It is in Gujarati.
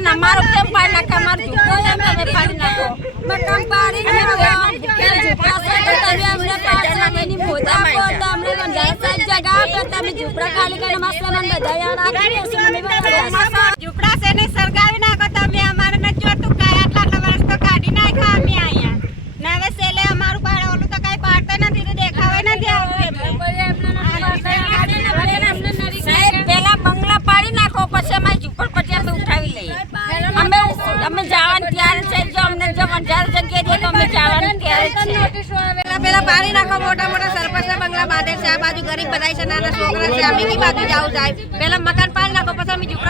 મકાન અમારું કેમ પાડી નાખે? અમારું ઝૂંપડું કેમ તમે પાડી નાખો? મકાન પાડી નાખો. ઝૂંપડા ખાલી કરીને મસ્ત ઝૂંપડા છે ને સરગાવી નાખો તમે. અમારે નથી જોતું કઈ આટલા વર્ષ તો કાઢી નાખ્યા અમે અહીંયા ને હવે સેલે અમારું પાડે ઓલું તો કઈ પાડતા નથી તો દેખાવે નથી આવતું. પેલા બંગલા પાડી નાખો પછી અમારી ઝૂંપડપટ્ટી અમે ઉઠાવી લઈએ. અમે જવાનું ત્યારે છે. જો અમને જો 1000 જગ્યા દે તો અમે જવાનું ત્યારે પેલા પાડી નાખો. મોટા મોટા સરપંચના બંગલા બાંધે છે. આ બાજુ ગરીબ બધા છે, નાના છોકરા છે. અમે કી બાજુ જાવ સાહેબ? પેલા મકાન પાડી નાખો પછી અમે ઝૂંપડા